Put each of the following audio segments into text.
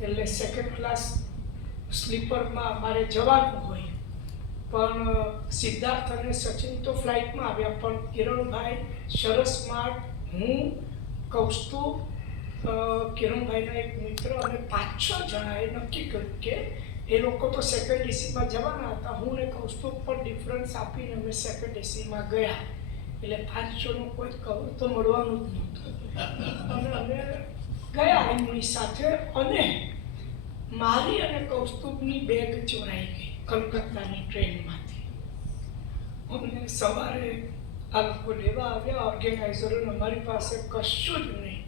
એટલે second class સ્લીપરમાં અમારે જવાનું હોય. પણ સિદ્ધાર્થ અને સચિન તો ફ્લાઇટમાં આવ્યા, પણ કિરણભાઈ, શરદ સ્માર્ટ, હું, કૌસ્તુભ, કિરણભાઈના એક મિત્ર અને 5-6 જણાએ નક્કી કર્યું કે એ લોકો તો સેકન્ડ એસીમાં જવાના હતા. હું ને કૌસ્તુભ પર ડિફરન્સ આપીને અમે સેકન્ડ એસીમાં ગયા. એટલે 5-6નું કોઈ કવર તો મળવાનું જ નહોતું. અને અમે ગયા એમની સાથે, અને મારી અને કૌસ્તુભની બેગ ચોરાઈ ગઈ કલકત્તાની ટ્રેનમાંથી. અમને સવારે આ લોકો લેવા આવ્યા, ઓર્ગેનાઇઝરોને, અમારી પાસે કશું જ નહીં.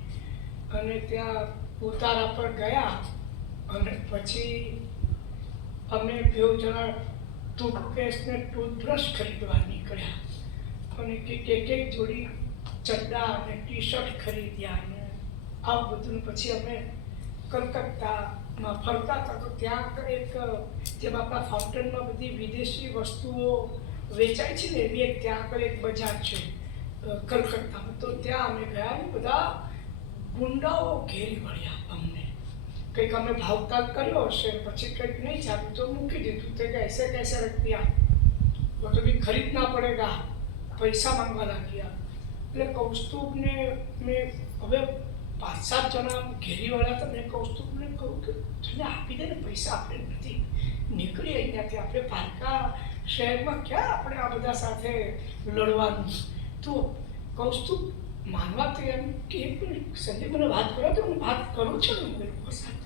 અને ત્યાં ઉતારા પર ગયા અને પછી અમે 2 જણા ટૂથપેસ્ટ ને ટૂથબ્રશ ખરીદવા નીકળ્યા. અને એક જોડી ચડ્ડા અને ટી-શર્ટ ખરીદ્યા અને આવું બધું. પછી અમે કલકત્તામાં ફરતા હતા તો ત્યાં એક, જેમ આપણા ફાઉન્ટેનમાં બધી વિદેશી વસ્તુઓ વેચાય છે ને, એવી એક ત્યાં આગળ એક બજાર છે કલકત્તામાં. તો ત્યાં અમે ગયા ને બધા ગુંડાઓ ઘેરી વળ્યા અમને. કંઈક અમે ભાવતાલ કર્યો હશે, પછી કંઈક નહીં ચાલ્યું તો મૂકી દીધું. તે કૈસે કૈસે રખ દિયા, वो तो भी खरीदना पड़ेगा, પૈસા માંગવા લાગ્યા. એટલે કૌસ્તુભને મેં, હવે 5-7 જણા ઘેરી વળ્યા હતા. મેં કૌસ્તુભને કહું કે તને આપી દે ને પૈસા, આપણે નથી નીકળી અહીંયાથી, આપણે પારકા શહેરમાં ક્યાં આપણે આ બધા સાથે લડવાનું. તો કૌસ્તુભ માનવા તૈયાર કે એક મિનિટ સંજય મને વાત કરો, તો હું વાત કરું છું ને લોકો સાથે.